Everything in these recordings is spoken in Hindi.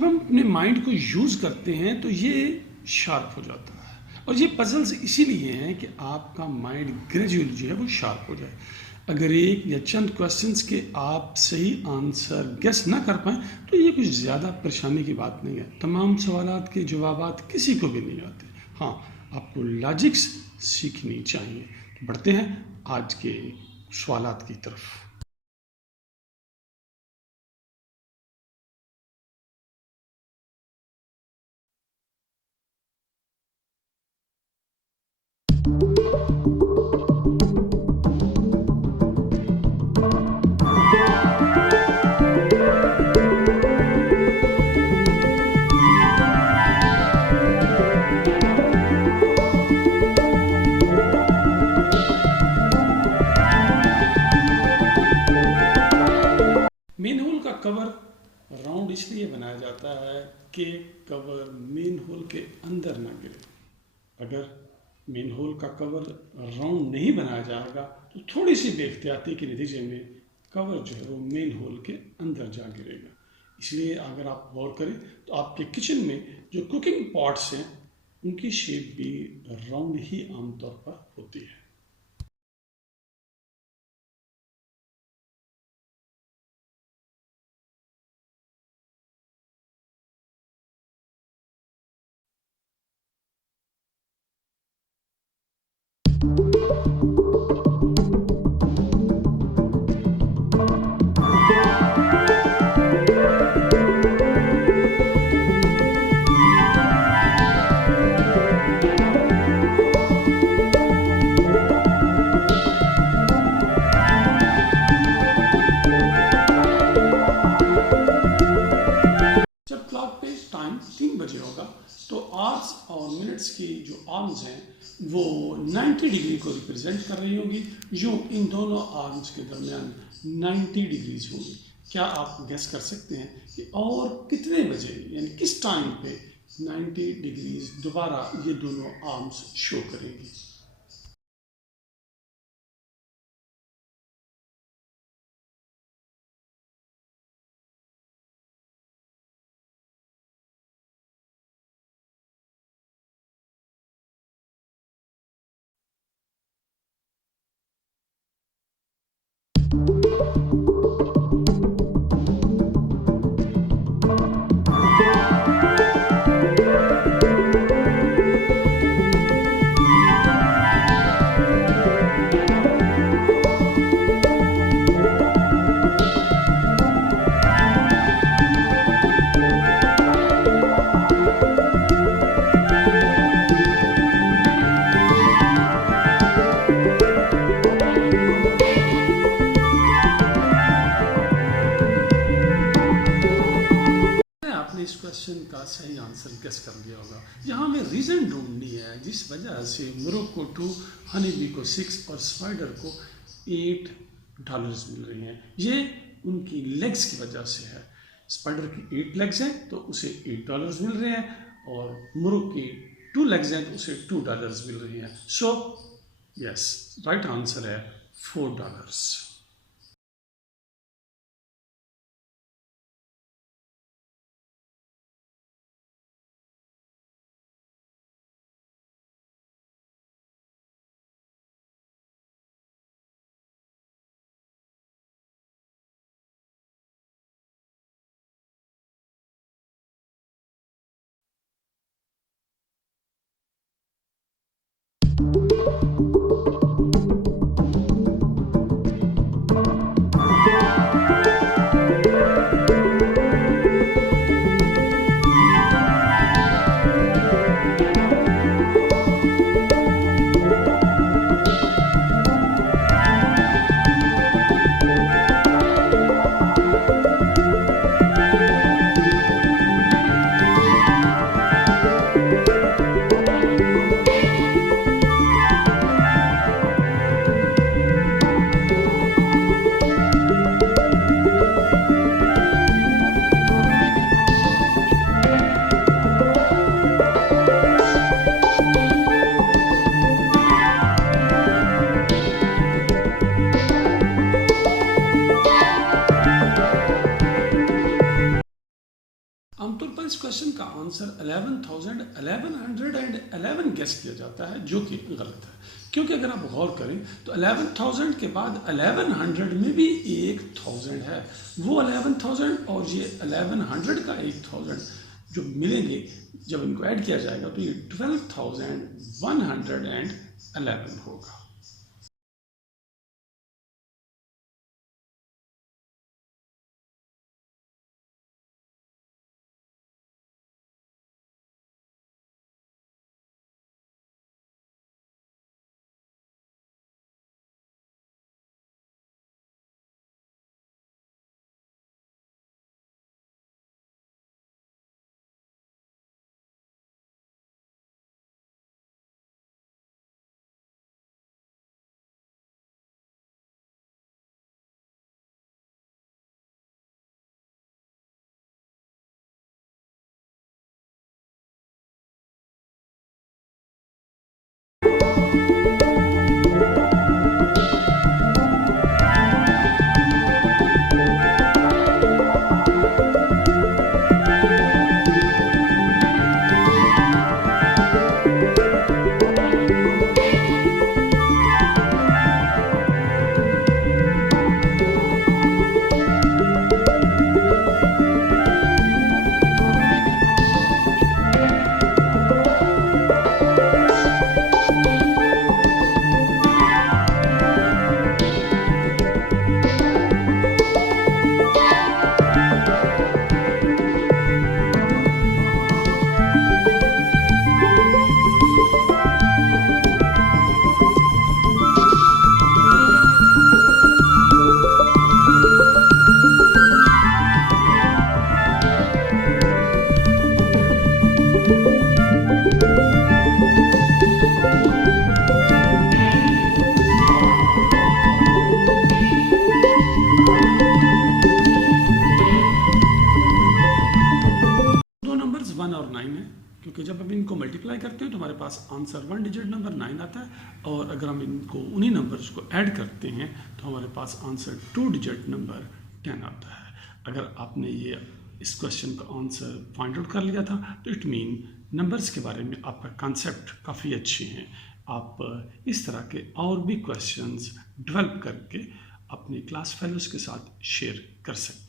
जब हम अपने माइंड को यूज़ करते हैं तो ये शार्प हो जाता है। और ये पजल्स इसीलिए हैं कि आपका माइंड ग्रेजुअली जो है वो शार्प हो जाए। अगर एक या चंद क्वेश्चंस के आप सही आंसर गेस ना कर पाएँ तो ये कुछ ज़्यादा परेशानी की बात नहीं है। तमाम सवालात के जवाबात किसी को भी नहीं आते। हाँ, आपको लॉजिक्स सीखनी चाहिए। तो बढ़ते हैं आज के सवालात की तरफ। मेन होल का कवर राउंड इसलिए बनाया जाता है कि कवर मेन होल के अंदर ना गिरे। अगर मेन होल का कवर राउंड नहीं बनाया जाएगा तो थोड़ी सी बेख्तियाती के नतीजे में कवर जो है वो मेन होल के अंदर जा गिरेगा। इसलिए अगर आप गौर करें तो आपके किचन में जो कुकिंग पॉट्स हैं उनकी शेप भी राउंड ही आमतौर पर होती है। जब क्लॉक पे टाइम 3 बजे होगा तो आवर्स और मिनट्स की जो आर्म्स हैं वो 90 डिग्री को रिप्रेजेंट कर रही होंगी। यूँ इन दोनों आर्म्स के दरमियान 90 डिग्रीज होंगी। क्या आप गेस कर सकते हैं कि और कितने बजे यानी किस टाइम पे 90 डिग्रीज दोबारा ये दोनों आर्म्स शो करेंगी? आपने इस क्वेश्चन का सही आंसर गेस कर लिया होगा। यहाँ हमें रीज़न ढूंढनी है जिस वजह से मोरग को 2, हनी बी को 6 और स्पाइडर को $8 मिल रही हैं। ये उनकी लेग्स की वजह से है। स्पाइडर की 8 लेग्स हैं तो उसे $8 मिल रहे हैं और मोरग की 2 लेग्स हैं तो उसे $2 मिल रही हैं। सो यस, राइट आंसर है $4। आमतौर पर इस क्वेश्चन का आंसर 11,1111 गेस किया जाता है, जो कि गलत है। क्योंकि अगर आप गौर करें तो 11,000 के बाद 1100 में भी एक 1000 है, वो 11,000 और ये 1100 का 1000 जो मिलेंगे जब इनको ऐड किया जाएगा तो ये 12,111 होगा। नंबर्स 1 और 9 है, क्योंकि जब हम इनको मल्टीप्लाई करते हैं तो हमारे पास आंसर 1 डिजिट नंबर 9 आता है, और अगर हम इनको उन्हीं नंबर्स को ऐड करते हैं तो हमारे पास आंसर 2 डिजिट नंबर 10 आता है। अगर आपने ये इस क्वेश्चन का आंसर फाइंड आउट कर लिया था तो इट मीन नंबर्स के बारे में आपका कॉन्सेप्ट काफ़ी अच्छे हैं। आप इस तरह के और भी क्वेश्चंस डेवलप करके अपने क्लास फेलोज के साथ शेयर कर सकते हैं।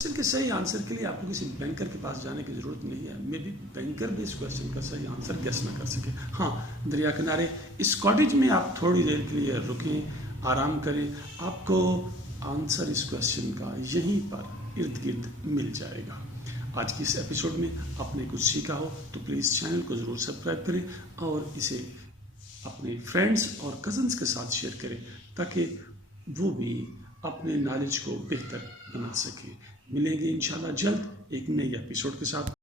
क्वेश्चन के सही आंसर के लिए आपको किसी बैंकर के पास जाने की ज़रूरत नहीं है। मे बी बैंकर भी इस क्वेश्चन का सही आंसर गेस ना कर सके। हाँ, दरिया किनारे इस कॉटेज में आप थोड़ी देर के लिए रुकें, आराम करें, आपको आंसर इस क्वेश्चन का यहीं पर इर्द गिर्द मिल जाएगा। आज की इस एपिसोड में आपने कुछ सीखा हो तो प्लीज़ चैनल को ज़रूर सब्सक्राइब करें और इसे अपने फ्रेंड्स और कज़न्स के साथ शेयर करें, ताकि वो भी अपने नॉलेज को बेहतर बना सके। मिलेंगे इंशाल्लाह जल्द एक नई एपिसोड के साथ।